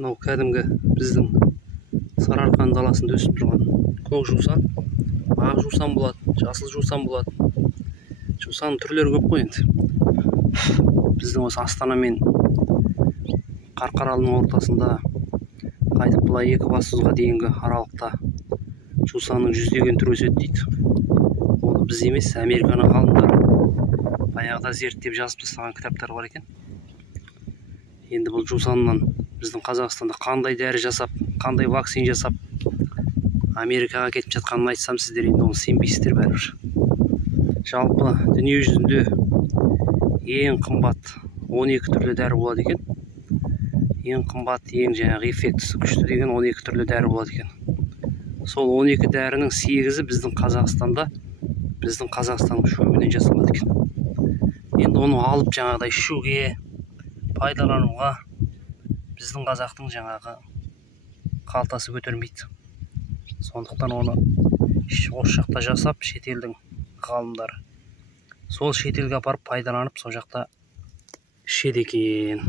Мынау кәдімгі біздің Сарыарқаның даласында өсіп тұрған көк жусан, ақ жусан болады, жасыл жусан болады. Жусанның түрлері көп қой енді. Біздің осы Астана мен Қарқаралының ортасында қайтып былай Екібастұзға дейінгі аралықта жусанның жүздеген түрі өседі дейді. Оны біз емес, Американың ғалымдары баяғыда зерттеп жазып тастаған кітаптар бар екен. Енді бұл жусаннан біздің Қазақстанда қандай дәрі жасап, қандай вакцин жасап Америкаға кетіп жатқанын айтсам, сіздер енді оны сенбейсіздер бәрібір. Жалпы дүние жүзінде ең қымбат 12 түрлі дәрі болады екен. Ең қымбат, ең жаңағы эффектісі күшті деген 12 түрлі дәрі болады екен. Сол 12 дәрінің 8-і біздің Қазақстанда, біздің Қазақстанның шөбінен жасалады екен. Енді оны алып жаңағыдай ішуге, пайдалануға біздің қазақтың жаңағы қалтасы көтермейді. Сондықтан оны осы жақта жасап, шетелдің ғалымдары сол шетелге апарып пайдаланып, сол жақта ішеді екен.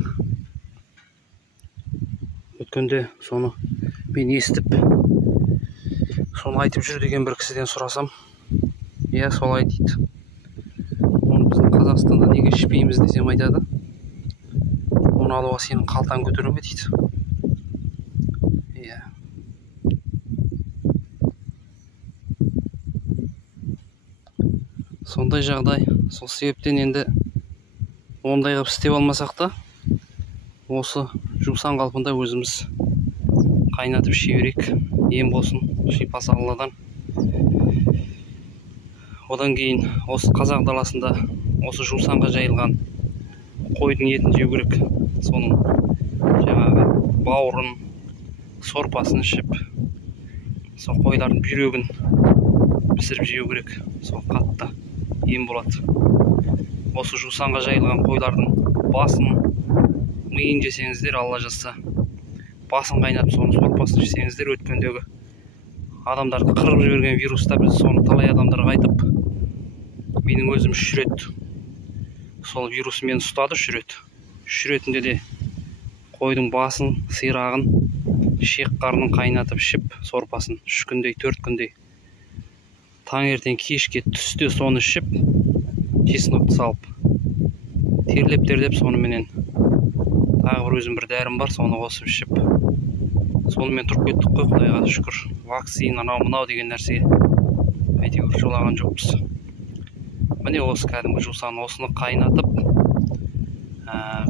Өткенде соны мен естіп, соны айтып жүр деген бір кісіден сұрасам, иә, солай дейді. Оны біздің Қазақстанда неге ішпейміз десем айтады, оны алуға сенің қалтаң көтере ме дейді. Иә. Сондай жағдай. Сол себептен енді ондай қылып істеп алмасақ та, осы жусан қалпында өзіміз қайнатып іше берейік. Ем болсын, шипасы Алладан. Одан кейін осы қазақ даласында осы жусанға жайылған қойдың етін жеу керек. Соның жаңағы бауырын, сорпасын ішіп, сол қойлардың бүйрегін пісіріп жеу керек. Сол қатты ем болады. Осы жусанға жайылған қойлардың басын, миын жесеңіздер, Алла жазса, басын қайнатып, соның сорпасын жесеңіздер, өткендегі адамдарды қырып жіберген вируста біз соны талай адамдарға айтып, менің өзім 3 рет сол вирус мені ұстады. 3 рет. 3 ретінде де қойдың басын, сирағын, шек қарнын қайнатып ішіп, сорпасын 3 күндей, 4 күндей. Таңертең, кешке, түсте соны ішіп, чеснокты салып, терлеп соныменен тағы бір өзім бір дәрім бар, соны қосып ішіп, сонымен тұрып кеттік қой, Құдайға шүкір. Вакцина, мынау деген нәрсеге әйтеуір жолаған жоқпыз. Міне осы кәдімгі жусан, осыны қайнатып,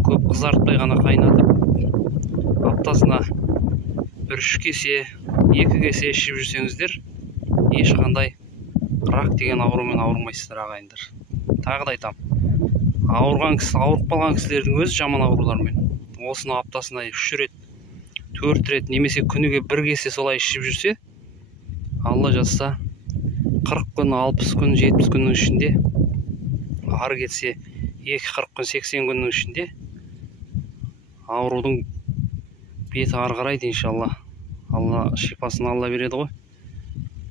көп қызартпай ғана қайнатып, аптасына бір 3 кесе, 2 кесе ішіп жүрсеңіздер, ешқандай рак деген аурумен ауырмайсыздар, ағайындар. Тағы да айтам, ауырып қалған кісілердің өзі жаман аурулармен осыны аптасына 3 рет, 4 рет, немесе күніге 1 кесе солай ішіп жүрсе, Алла жазса 40 күн, 60 күн, 70 күннің ішінде, ары кетсе 2-40 күн, 80 күннің ішінде аурудың беті ары қарайды, иншалла. Алла шипасын Алла береді ғой.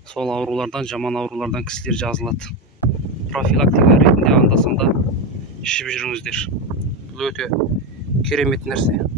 Сол аурулардан, жаман аурулардан кісілер жазылады. Профилактика ретінде анда-санда ішіп жүріңіздер. Бұл өте керемет нәрсе.